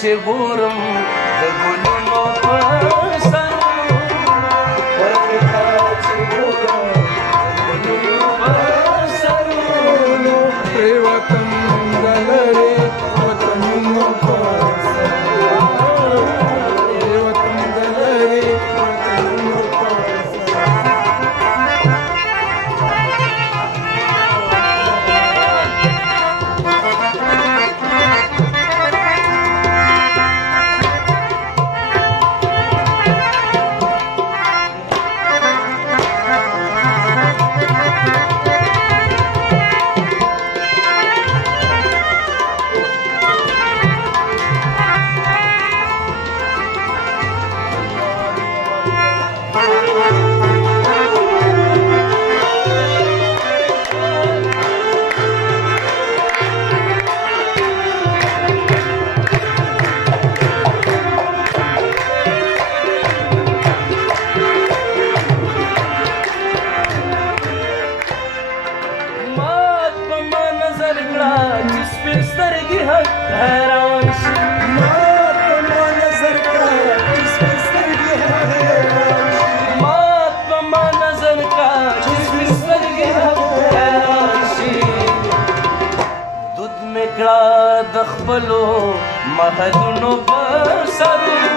چې ګورم د ګلونو په سرونو ورته تا چې ګورم د ګلونو په سرونو پرې وطن د لرې وطنونو په سرونو پرې وطن د لرې وطنونو په حیران شي مات په ما نظر کړه چې سپین سترګې حیران شي مات په ما نظر کا چې سپین سترګې حیران شي دود مې کړه د خپلو محلونو په سرونو